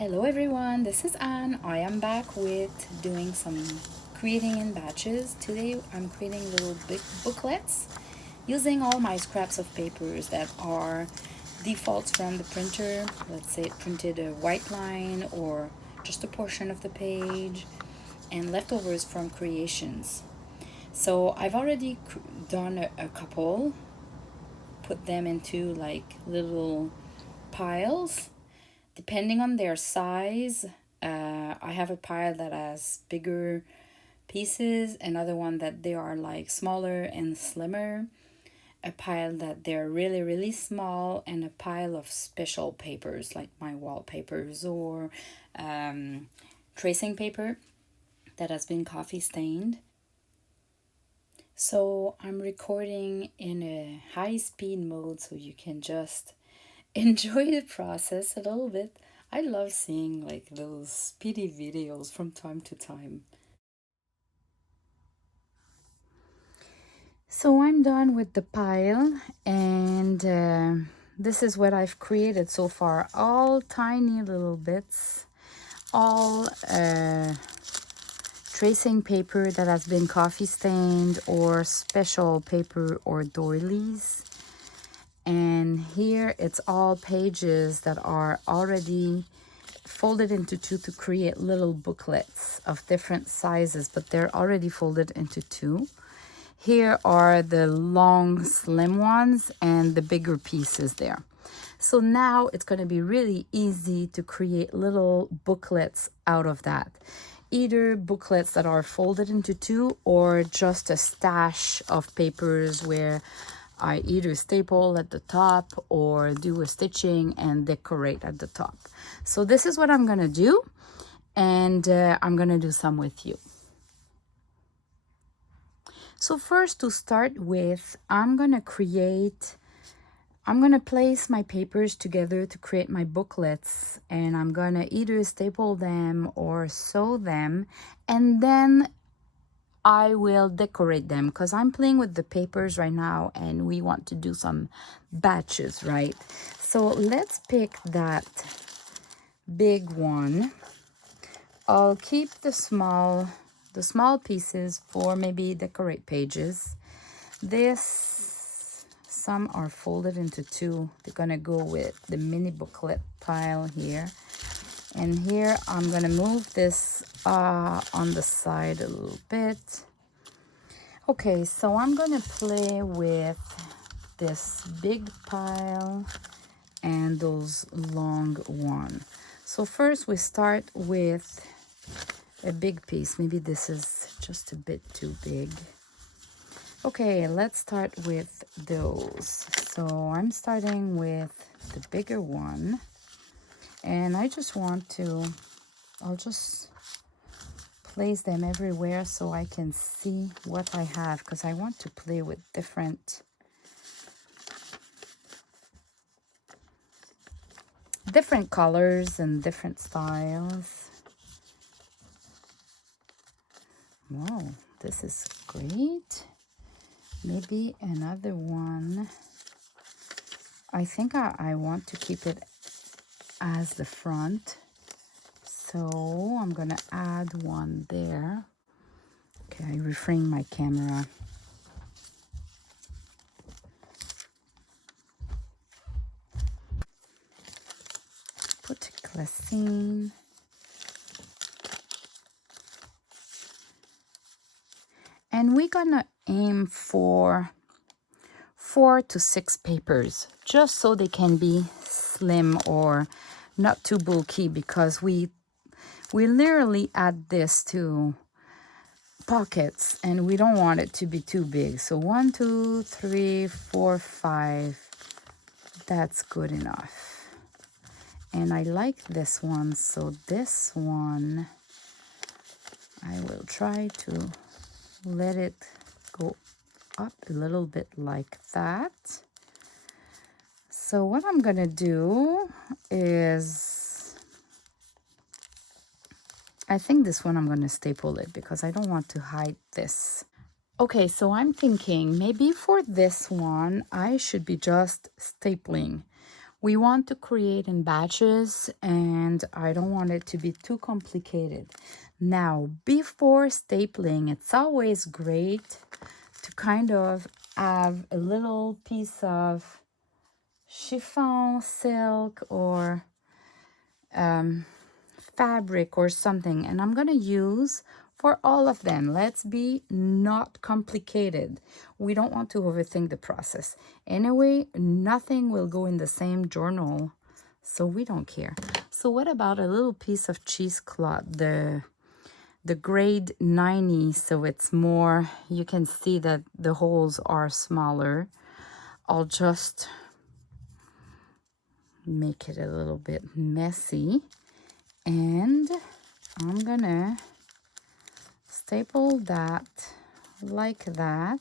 Hello everyone, this is Anne. I am back with doing some creating in batches. Today I'm creating little big booklets using all my scraps of papers that are defaults from the printer. Let's say it printed a white line or just a portion of the page, and leftovers from creations. So I've already done a couple, put them into like little piles depending on their size. I have a pile that has bigger pieces, another one that they are like smaller and slimmer, a pile that they're really small, and a pile of special papers like my wallpapers or tracing paper that has been coffee stained. So I'm recording in a high speed mode so you can just enjoy the process a little bit. I love seeing like those speedy videos from time to time. So I'm done with the pile, and this is what I've created so far. All tiny little bits, all tracing paper that has been coffee stained or special paper or doilies. And here it's all pages that are already folded into two to create little booklets of different sizes, but they're already folded into two. Here are the long slim ones and the bigger pieces there. So now it's going to be really easy to create little booklets out of that. Either booklets that are folded into two or just a stash of papers where I either staple at the top or do a stitching and decorate at the top. So this is what I'm going to do, and I'm going to do some with you. So first, to start with, I'm going to place my papers together to create my booklets, and I'm going to either staple them or sew them, and then I will decorate them because I'm playing with the papers right now and we want to do some batches, right? So let's pick that big one. I'll keep the small pieces for maybe decorate pages. Some are folded into two. They're gonna go with the mini booklet pile here. And here I'm going to move this on the side a little bit. Okay, so I'm going to play with this big pile and those long one. So first we start with a big piece. Maybe this is just a bit too big. Okay, let's start with those. So I'm starting with the bigger one. And I just I'll just place them everywhere so I can see what I have, because I want to play with different colors and different styles. Wow, this is great. Maybe another one. I think I want to keep it as the front, so I'm gonna add one there. Okay, I reframe my camera. Put glassine. And we're gonna aim for 4 to 6 papers, just so they can be slim or not too bulky, because we literally add this to pockets and we don't want it to be too big. So 1, 2, 3, 4, 5, that's good enough. And I like this one, so this one I will try to let it go up a little bit like that. So what I'm gonna do is, I think this one I'm gonna staple it because I don't want to hide this. Okay, so I'm thinking maybe for this one I should be just stapling We want to create in batches, and I don't want it to be too complicated. Now, before stapling, it's always great to kind of have a little piece of chiffon, silk, or fabric or something, and I'm gonna use for all of them. Let's be not complicated. We don't want to overthink the process. Anyway, nothing will go in the same journal, so we don't care. So what about a little piece of cheesecloth, the grade 90, so it's more, you can see that the holes are smaller. I'll just make it a little bit messy, and I'm gonna staple that like that,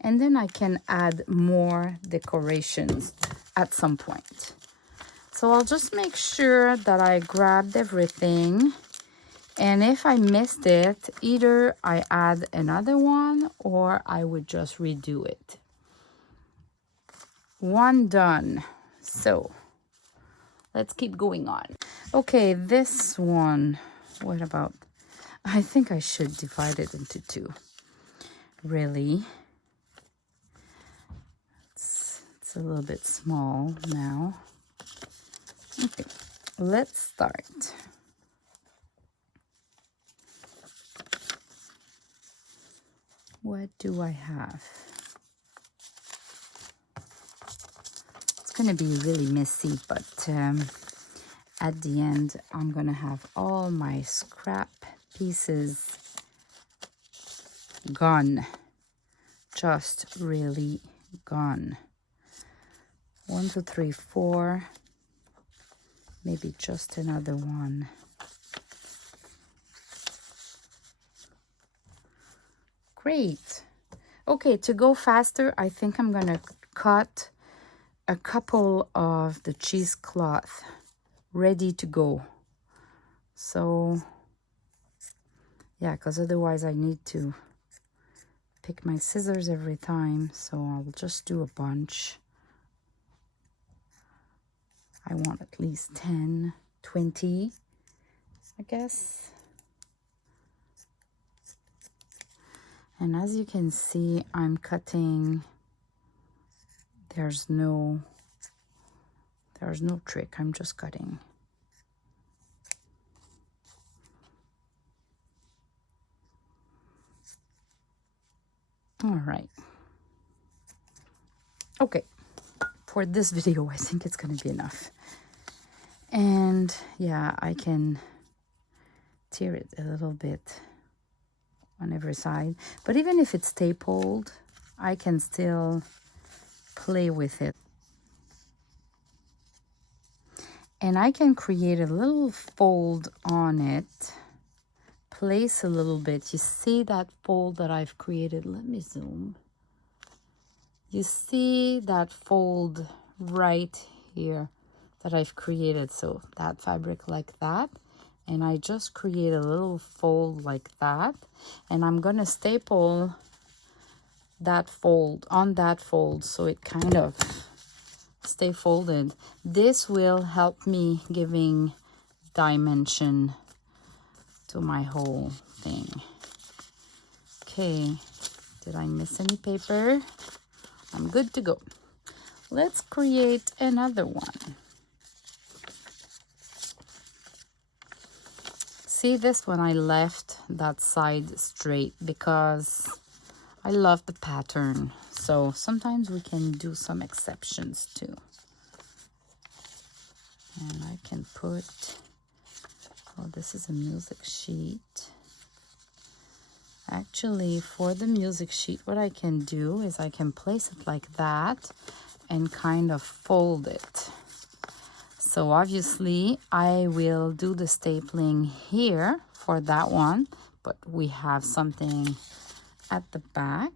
and then I can add more decorations at some point. So I'll just make sure that I grabbed everything, and if I missed it, either I add another one or I would just redo it. One done. So let's keep going on. Okay, this one, what about, I think I should divide it into two. Really, it's a little bit small now. Okay, let's start. What do I have? It's gonna be really messy, but at the end, I'm gonna have all my scrap pieces gone. Just really gone. 1, 2, 3, 4. Maybe just another one. Great. Okay, to go faster, I think I'm gonna cut a couple of the cheesecloth ready to go. So yeah, because otherwise I need to pick my scissors every time, so I'll just do a bunch. I want at least 10, 20, I guess. And as you can see, I'm cutting. There's no trick, I'm just cutting. All right. Okay, for this video, I think it's gonna be enough. And yeah, I can tear it a little bit on every side, but even if it's stapled, I can still play with it. And I can create a little fold on it, place a little bit. You see that fold that I've created? Let me zoom. You see that fold right here that I've created? So that fabric like that, and I just create a little fold like that, and I'm gonna staple that fold on that fold so it kind of stay folded. This will help me giving dimension to my whole thing. Okay, did I miss any paper? I'm good to go. Let's create another one. See, this one I left that side straight because I love the pattern. So sometimes we can do some exceptions too. And I can put, oh, this is a music sheet. Actually, for the music sheet, what I can do is I can place it like that and kind of fold it. So obviously I will do the stapling here for that one, but we have something at the back.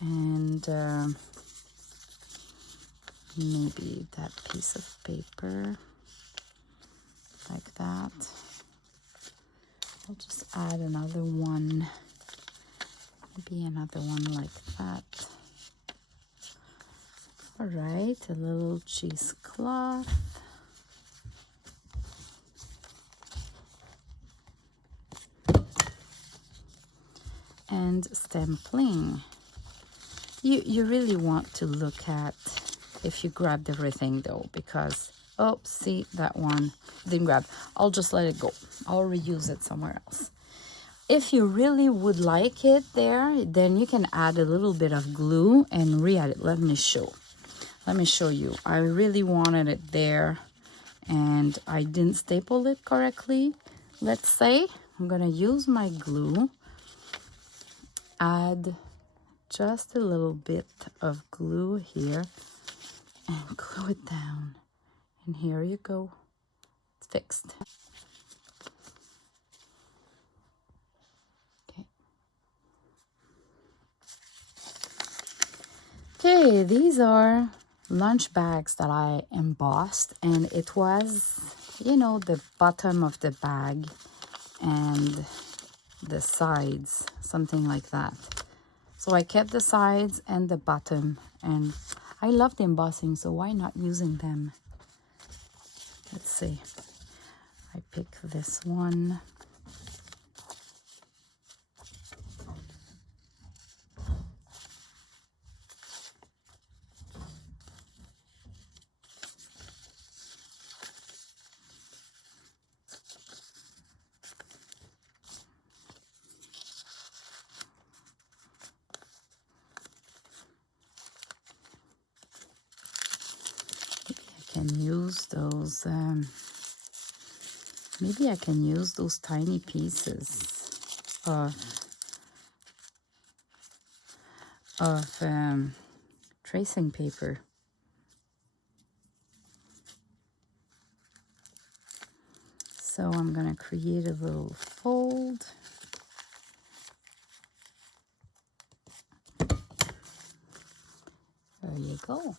And maybe that piece of paper like that. I'll just add another one, maybe another one like that. All right, a little cheesecloth. And stampling. You really want to look at if you grabbed everything though, because oh, see, that one didn't grab. I'll just let it go. I'll reuse it somewhere else. If you really would like it there, then you can add a little bit of glue and re-add it. Let me show you. I really wanted it there and I didn't staple it correctly. Let's say I'm gonna use my glue, add just a little bit of glue here and glue it down. And here you go. It's fixed. Okay, these are lunch bags that I embossed, and it was, you know, the bottom of the bag and the sides, something like that. So I kept the sides and the bottom, and I love the embossing, so why not using them? Let's see. I pick this one. Can use those maybe I can use those tiny pieces of tracing paper. So I'm gonna create a little fold. There you go.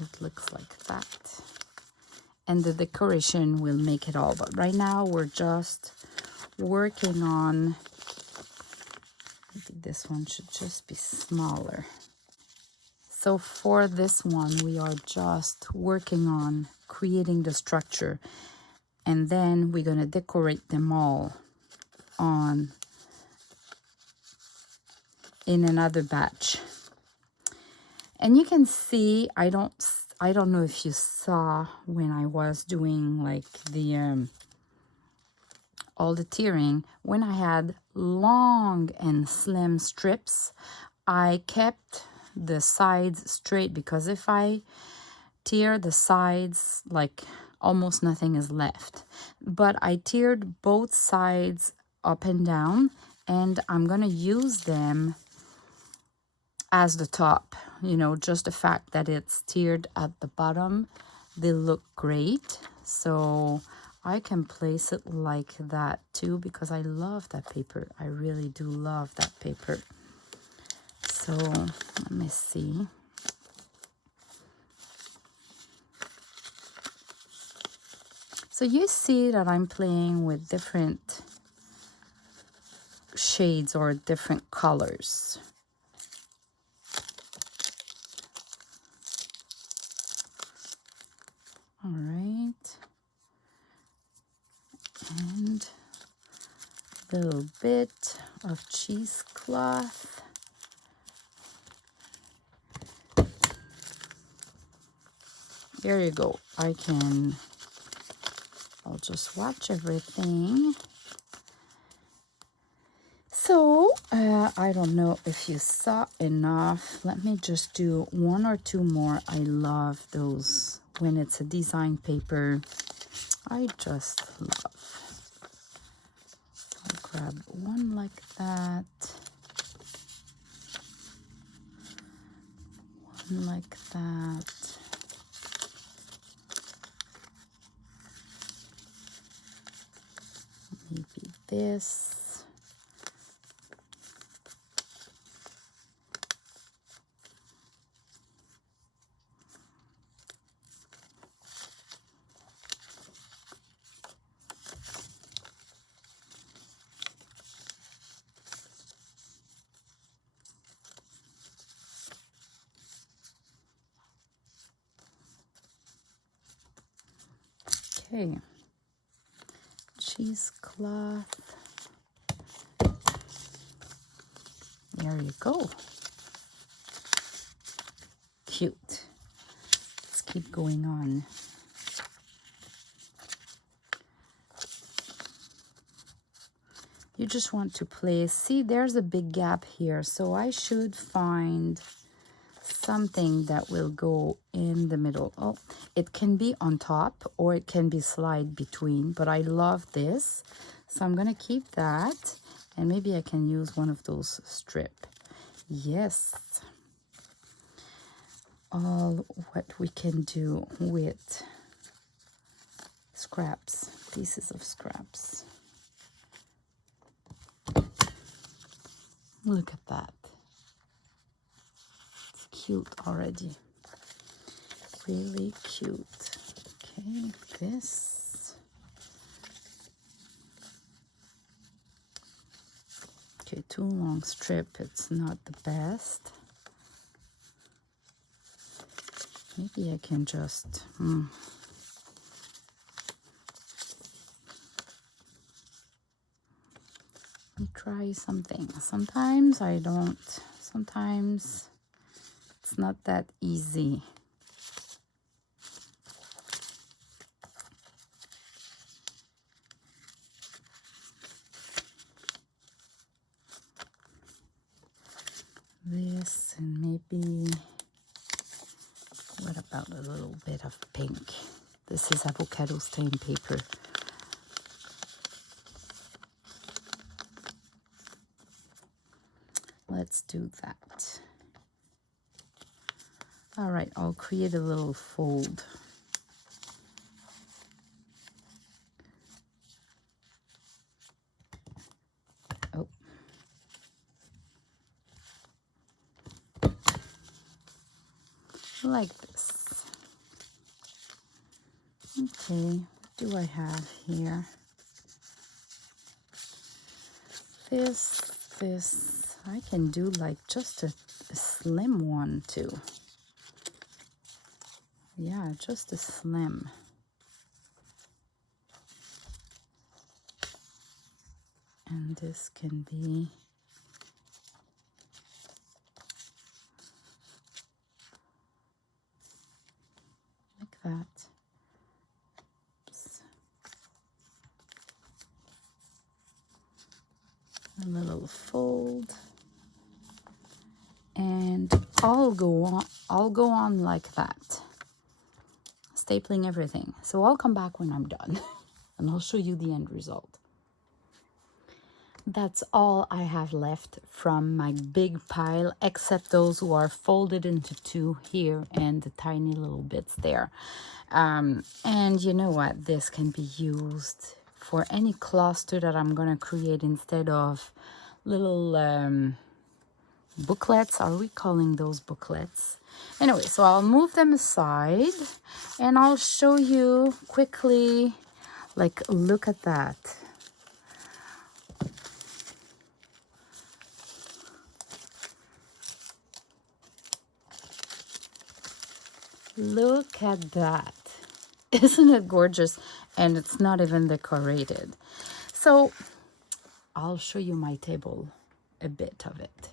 It looks like that. And the decoration will make it all. But right now we're just working on, maybe this one should just be smaller. So for this one, we are just working on creating the structure. And then we're gonna decorate them all on in another batch. And you can see, I don't know if you saw when I was doing like the all the tearing, when I had long and slim strips, I kept the sides straight, because if I tear the sides, like almost nothing is left. But I tiered both sides up and down, and I'm gonna use them as the top, you know, just the fact that it's tiered at the bottom, they look great. So I can place it like that too, because I love that paper. I really do love that paper. So let me see. So you see that I'm playing with different shades or different colors. All right, and a little bit of cheesecloth. There you go. I'll just watch everything. So, I don't know if you saw enough. Let me just do one or two more. I love those when it's a design paper. I just love. I'll grab one like that. One like that. Maybe this. Okay. Cheesecloth. There you go. Cute. Let's keep going on. You just want to place, see, there's a big gap here, so I should find something that will go in the middle. Oh, it can be on top or it can be slide between, but I love this, so I'm gonna keep that, and maybe I can use one of those strip. Yes, all what we can do with scraps, pieces of scraps. Look at that. It's cute already. Really cute. Okay, this. Okay, too long strip. It's not the best. Maybe I can just... try something. Sometimes I don't. Sometimes it's not that easy. This, and maybe, what about a little bit of pink? This is avocado stain paper. Let's do that. All right, I'll create a little fold. Oh. Like this. Okay, what do I have here? This. I can do like just a slim one too. Yeah, just a slim. And this can be like that. Oops. A little fold. And I'll go on like that, stapling everything. So I'll come back when I'm done and I'll show you the end result. That's all I have left from my big pile, except those who are folded into two here and the tiny little bits there. And you know what? This can be used for any cluster that I'm gonna create instead of little booklets. Are we calling those booklets? Anyway, so I'll move them aside and I'll show you quickly. Like, look at that. Look at that. Isn't it gorgeous? And it's not even decorated. So I'll show you my table, a bit of it.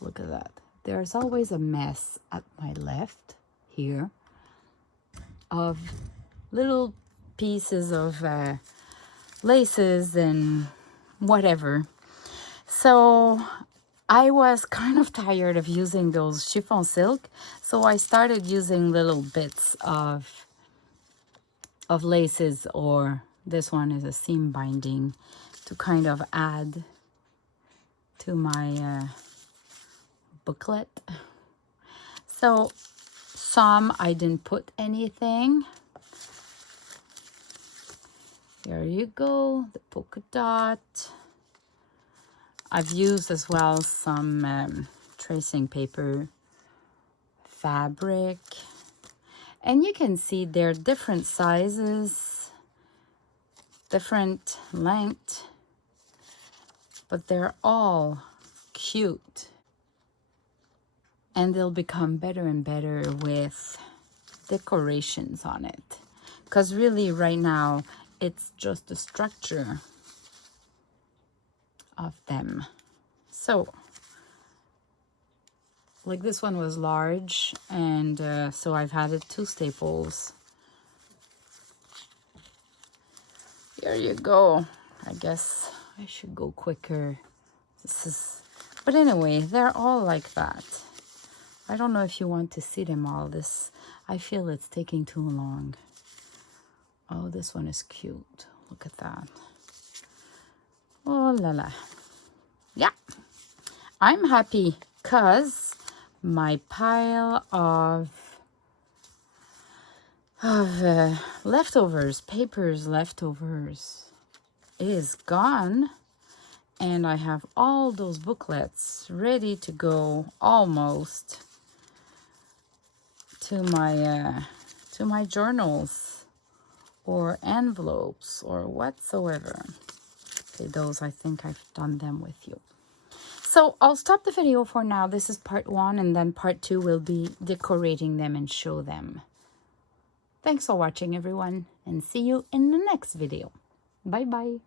Look at that. There's always a mess at my left here of little pieces of laces and whatever. So I was kind of tired of using those chiffon silk, so I started using little bits of laces, or this one is a seam binding, to kind of add to my booklet. So some I didn't put anything. There you go, the polka dot. I've used as well some tracing paper, fabric, and you can see they're different sizes, different length, but they're all cute. And they'll become better and better with decorations on it. because really right now it's just the structure of them. So like this one was large, and so I've added 2 staples. Here you go. I guess I should go quicker. But anyway, they're all like that. I don't know if you want to see them all. I feel it's taking too long. Oh, this one is cute. Look at that. Oh la la. Yeah, I'm happy because my pile of leftovers, leftovers is gone, and I have all those booklets ready to go almost to my journals or envelopes or whatsoever. Okay, those I think I've done them with you. So I'll stop the video for now. This is part 1, and then part 2 will be decorating them and show them. Thanks for watching, everyone, and see you in the next video. Bye bye.